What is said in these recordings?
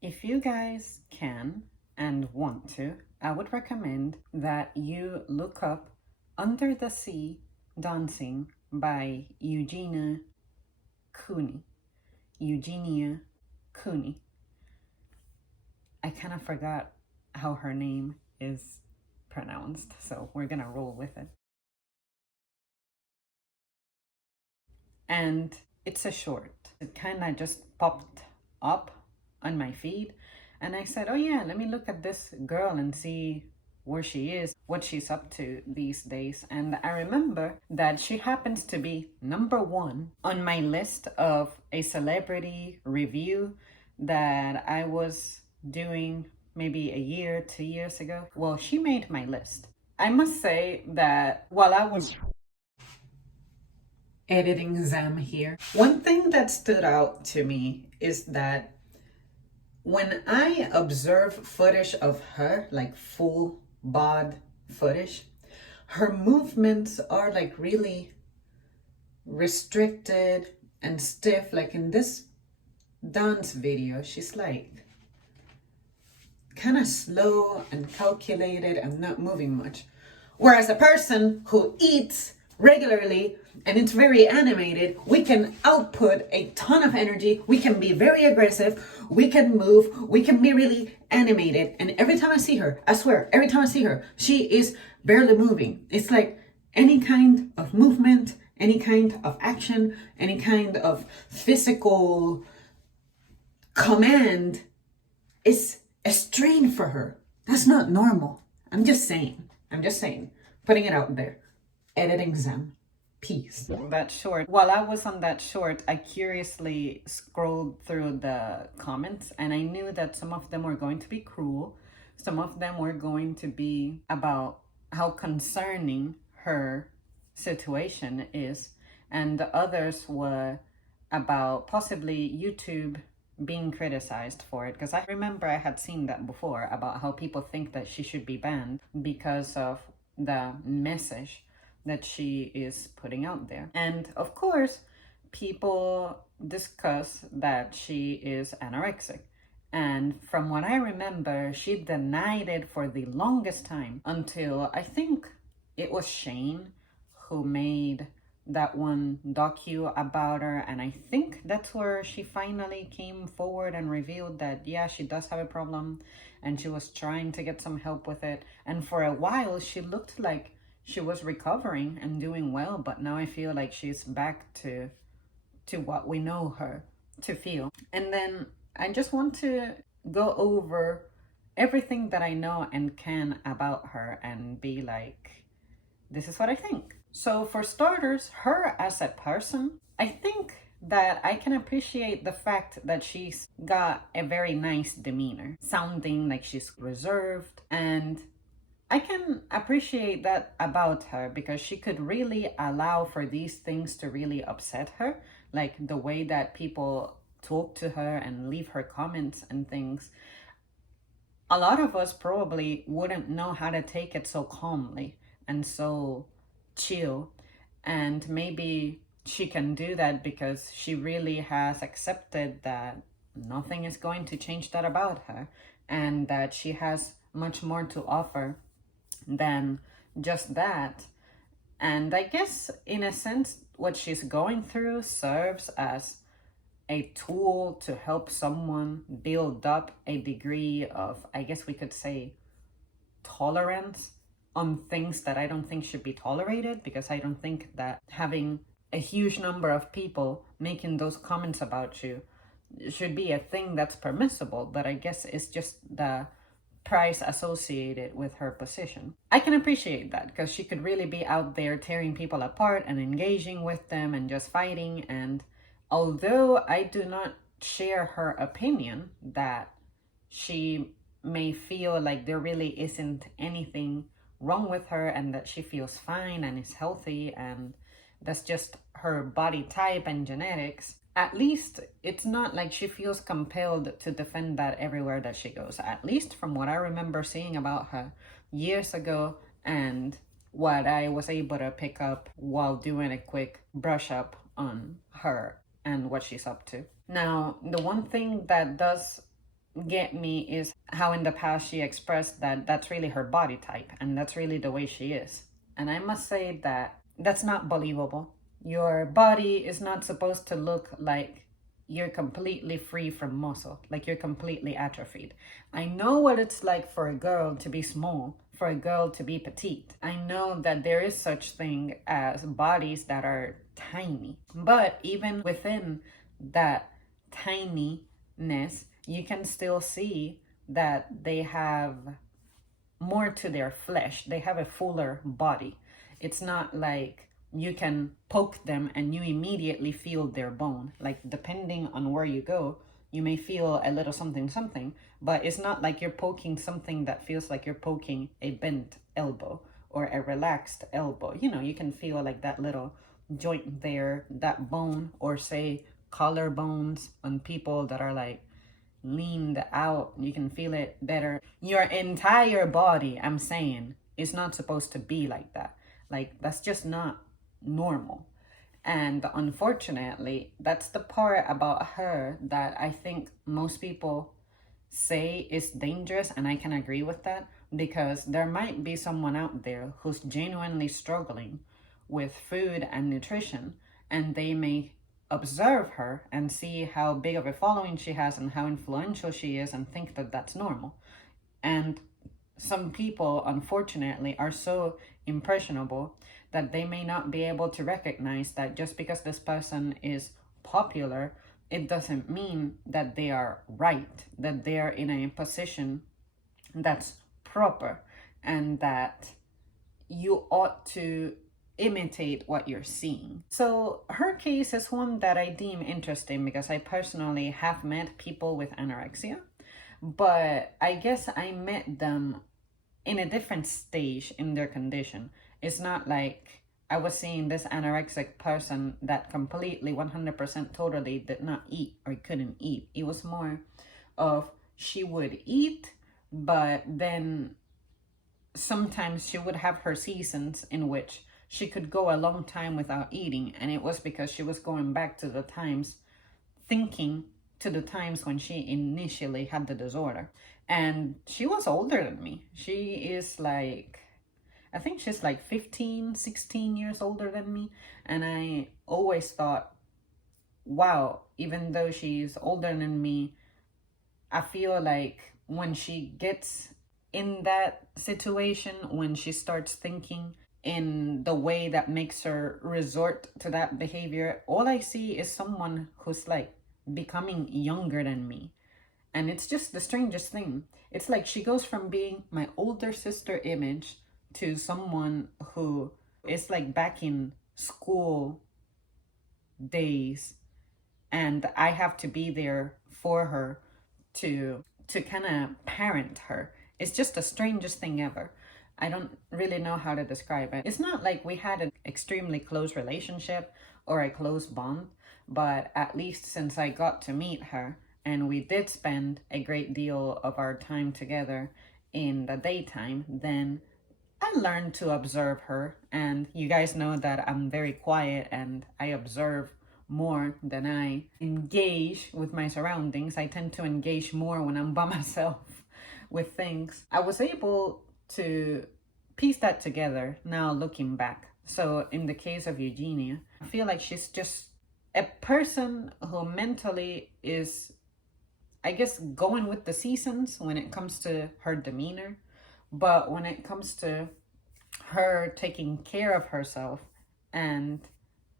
If you guys can and want to, I would recommend that you look up Under the Sea Dancing by Cooney. Eugenia Cooney. I kind of forgot how her name is pronounced, so we're gonna roll with it. And it's a short. It kind of just popped up on my feed, and I said, oh yeah, let me look at this girl and see where she is, what she's up to these days. And I remember that she happens to be number one on my list of a celebrity review that I was doing maybe a year, 2 years ago. Well, she made my list. I must say that while I was editing them here, one thing that stood out to me is that when I observe footage of her, like full bod footage, her movements are like really restricted and stiff. Like in this dance video, she's like kind of slow and calculated and not moving much. Whereas a person who eats regularly and it's very animated, we can output a ton of energy, we can be very aggressive, we can move, we can be really animated. And every time I see her, I swear, every time I see her, she is barely moving. It's like any kind of movement, any kind of action, any kind of physical command is a strain for her. That's not normal. I'm just saying, putting it out there. Editing them. Peace. That short. While I was on that short, I curiously scrolled through the comments, and I knew that some of them were going to be cruel. Some of them were going to be about how concerning her situation is, and the others were about possibly YouTube being criticized for it, because I remember I had seen that before about how people think that she should be banned because of the message that she is putting out there. And of course, people discuss that she is anorexic. And from what I remember, she denied it for the longest time until I think it was Shane who made that one docu about her, and I think that's where she finally came forward and revealed that yeah, she does have a problem and she was trying to get some help with it. And for a while she looked like she was recovering and doing well, but now I feel like she's back to what we know her to feel. And then I just want to go over everything that I know and can about her and be like, this is what I think. So for starters, her as a person, I think that I can appreciate the fact that she's got a very nice demeanor, sounding like she's reserved, and I can appreciate that about her because she could really allow for these things to really upset her, like the way that people talk to her and leave her comments and things. A lot of us probably wouldn't know how to take it so calmly and so chill, and maybe she can do that because she really has accepted that nothing is going to change that about her, and that she has much more to offer than just that. And I guess in a sense what she's going through serves as a tool to help someone build up a degree of, I guess we could say, tolerance on things that I don't think should be tolerated, because I don't think that having a huge number of people making those comments about you should be a thing that's permissible, but I guess it's just the price associated with her position. I can appreciate that because she could really be out there tearing people apart and engaging with them and just fighting. And although I do not share her opinion that she may feel like there really isn't anything wrong with her and that she feels fine and is healthy and that's just her body type and genetics, at least it's not like she feels compelled to defend that everywhere that she goes. At least from what I remember seeing about her years ago and what I was able to pick up while doing a quick brush up on her and what she's up to. Now, the one thing that does get me is how in the past she expressed that that's really her body type and that's really the way she is. And I must say that that's not believable. Your body is not supposed to look like you're completely free from muscle, like you're completely atrophied. I know what it's like for a girl to be small, for a girl to be petite. I know that there is such thing as bodies that are tiny. But even within that tininess, you can still see that they have more to their flesh. They have a fuller body. It's not like you can poke them and you immediately feel their bone. Like, depending on where you go, you may feel a little something something, but it's not like you're poking something that feels like you're poking a bent elbow or a relaxed elbow. You know, you can feel like that little joint there, that bone, or say collarbones on people that are like leaned out. You can feel it better. Your entire body, I'm saying, is not supposed to be like that. Like, that's just not normal. And unfortunately, that's the part about her that I think most people say is dangerous, and I can agree with that, because there might be someone out there who's genuinely struggling with food and nutrition, and they may observe her and see how big of a following she has and how influential she is and think that that's normal. And some people, unfortunately, are so impressionable that they may not be able to recognize that just because this person is popular, it doesn't mean that they are right, that they are in a position that's proper, and that you ought to imitate what you're seeing. So her case is one that I deem interesting because I personally have met people with anorexia, but I guess I met them in a different stage in their condition. It's not like I was seeing this anorexic person that completely 100% totally did not eat or couldn't eat. It was more of she would eat, but then sometimes she would have her seasons in which she could go a long time without eating, and it was because she was going back to the times, thinking to the times when she initially had the disorder. And she was older than me. She is like, I think she's like 15, 16 years older than me. And I always thought, wow, even though she's older than me, I feel like when she gets in that situation, when she starts thinking in the way that makes her resort to that behavior, all I see is someone who's like becoming younger than me. And it's just the strangest thing. It's like she goes from being my older sister image to someone who is like back in school days, and I have to be there for her to kind of parent her. It's just the strangest thing ever. I don't really know how to describe it. It's not like we had an extremely close relationship or a close bond, but at least since I got to meet her, and we did spend a great deal of our time together in the daytime, then I learned to observe her. And you guys know that I'm very quiet and I observe more than I engage with my surroundings. I tend to engage more when I'm by myself with things. I was able to piece that together now looking back. So in the case of Eugenia, I feel like she's just a person who mentally is, I guess, going with the seasons when it comes to her demeanor. But when it comes to her taking care of herself and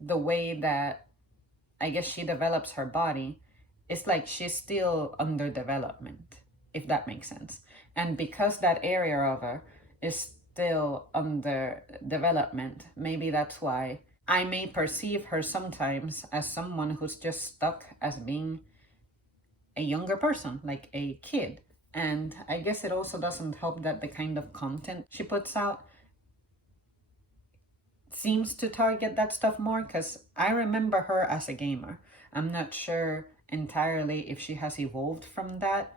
the way that I guess she develops her body, it's like she's still under development, if that makes sense. And because that area of her is still under development, maybe that's why I may perceive her sometimes as someone who's just stuck as being a younger person, like a kid. And I guess it also doesn't help that the kind of content she puts out seems to target that stuff more, because I remember her as a gamer. I'm not sure entirely if she has evolved from that,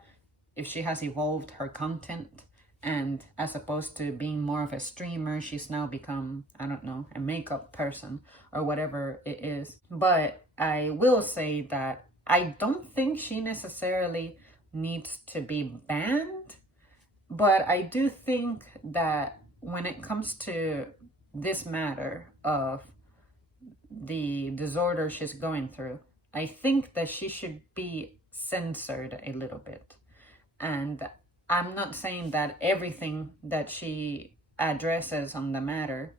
if she has evolved her content, and as opposed to being more of a streamer, she's now become, I don't know, a makeup person or whatever it is. But I will say that I don't think she necessarily needs to be banned. But I do think that when it comes to this matter of the disorder she's going through, I think that she should be censored a little bit. And I'm not saying that everything that she addresses on the matter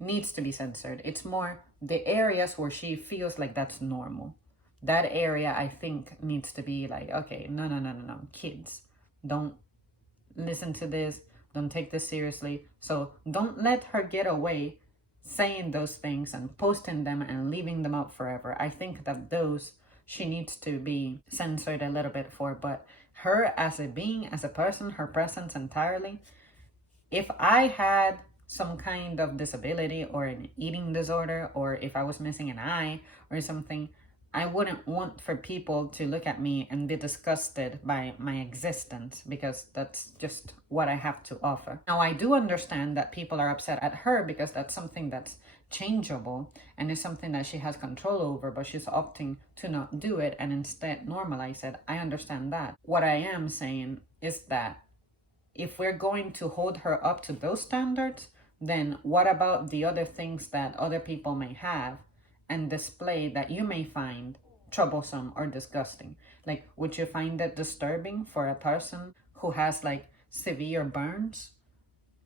needs to be censored. It's more the areas where she feels like that's normal. That area, I think, needs to be like, okay, no, kids, don't listen to this, don't take this seriously. So don't let her get away saying those things and posting them and leaving them up forever. I think that those she needs to be censored a little bit for. But her as a being, as a person, her presence entirely, if I had some kind of disability or an eating disorder, or if I was missing an eye or something, I wouldn't want for people to look at me and be disgusted by my existence, because that's just what I have to offer. Now, I do understand that people are upset at her because that's something that's changeable and is something that she has control over, but she's opting to not do it and instead normalize it. I understand that. What I am saying is that if we're going to hold her up to those standards, then what about the other things that other people may have and display that you may find troublesome or disgusting? Like, would you find it disturbing for a person who has like severe burns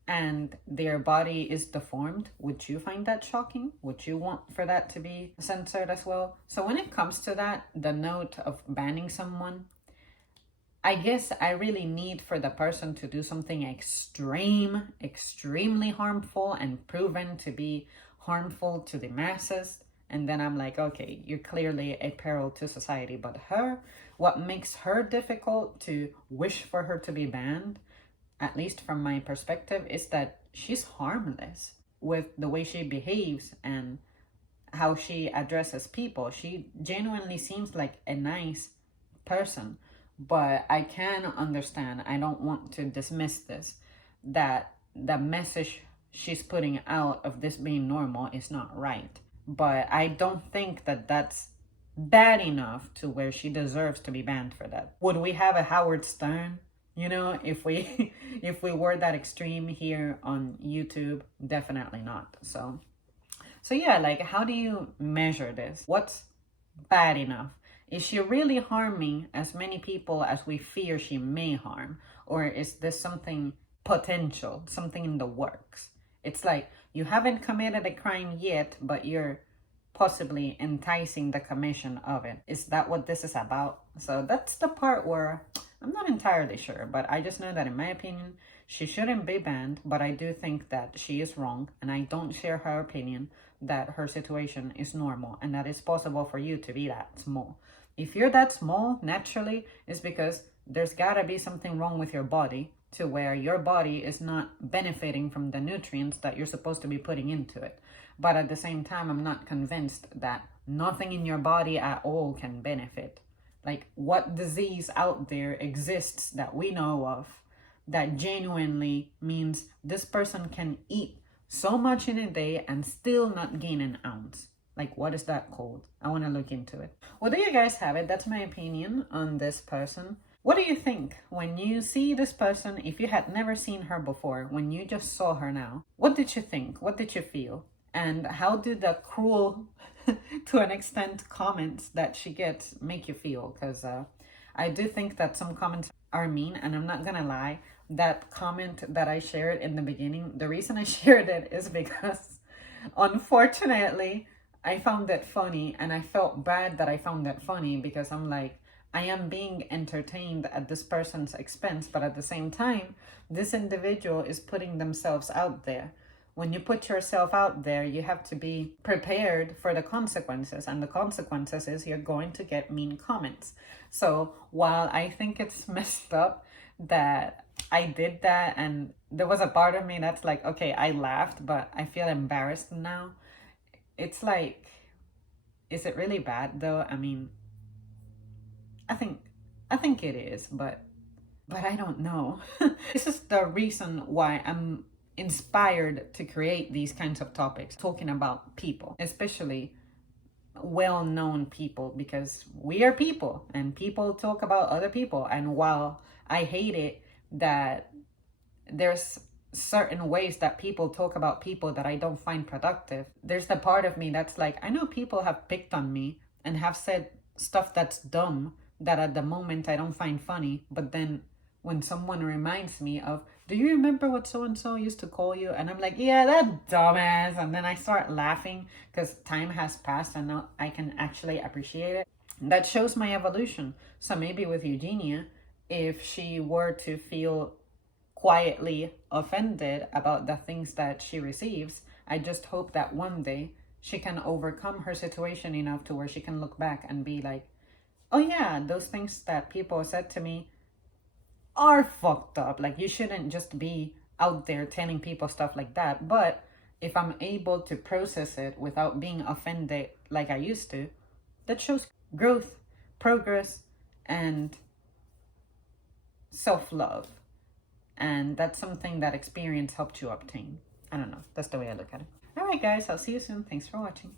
and their body is deformed? Would you find that shocking? Would you want for that to be censored as well? So when it comes to that, the note of banning someone, I guess I really need for the person to do something extremely harmful and proven to be harmful to the masses. And then I'm like, okay, you're clearly a peril to society. But her, what makes her difficult to wish for her to be banned, at least from my perspective, is that she's harmless with the way she behaves and how she addresses people. She genuinely seems like a nice person. But I can understand, I don't want to dismiss this, that the message she's putting out of this being normal is not right. But I don't think that that's bad enough to where she deserves to be banned for that. Would we have a Howard Stern, you know, if we if we were that extreme here on YouTube? Definitely not. So yeah, like, how do you measure this? What's bad enough? Is she really harming as many people as we fear she may harm? Or is this something potential, something in the works? It's like, you haven't committed a crime yet, but you're possibly enticing the commission of it. Is that what this is about? So that's the part where I'm not entirely sure, but I just know that in my opinion, she shouldn't be banned, but I do think that she is wrong, and I don't share her opinion that her situation is normal and that it's possible for you to be that small. If you're that small, naturally, it's because there's gotta be something wrong with your body to where your body is not benefiting from the nutrients that you're supposed to be putting into it. But at the same time, I'm not convinced that nothing in your body at all can benefit. Like, what disease out there exists that we know of that genuinely means this person can eat so much in a day and still not gain an ounce? Like, what is that called? I want to look into it. Well, there you guys have it. That's my opinion on this person. What do you think when you see this person? If you had never seen her before, when you just saw her now, what did you think? What did you feel? And how did the cruel, to an extent, comments that she gets make you feel? Because I do think that some comments are mean, and I'm not gonna lie. That comment that I shared in the beginning, the reason I shared it is because, unfortunately, I found it funny, and I felt bad that I found it funny, because I'm like, I am being entertained at this person's expense, but at the same time, this individual is putting themselves out there. When you put yourself out there, you have to be prepared for the consequences, and the consequences is you're going to get mean comments. So while I think it's messed up that I did that, and there was a part of me that's like, okay, I laughed, but I feel embarrassed now. It's like, is it really bad though? I mean, I think it is, but I don't know. This is the reason why I'm inspired to create these kinds of topics, talking about people, especially well-known people, because we are people and people talk about other people. And while I hate it that there's certain ways that people talk about people that I don't find productive, there's the part of me that's like, I know people have picked on me and have said stuff that's dumb that at the moment I don't find funny, but then when someone reminds me of, do you remember what so and so used to call you? And I'm like, yeah, that dumbass. And then I start laughing because time has passed and now I can actually appreciate it. That shows my evolution. So maybe with Eugenia, if she were to feel quietly offended about the things that she receives, I just hope that one day she can overcome her situation enough to where she can look back and be like, oh yeah, those things that people said to me are fucked up. Like, you shouldn't just be out there telling people stuff like that. But if I'm able to process it without being offended like I used to, that shows growth, progress, and self-love. And that's something that experience helped you obtain. I don't know. That's the way I look at it. All right, guys. I'll see you soon. Thanks for watching.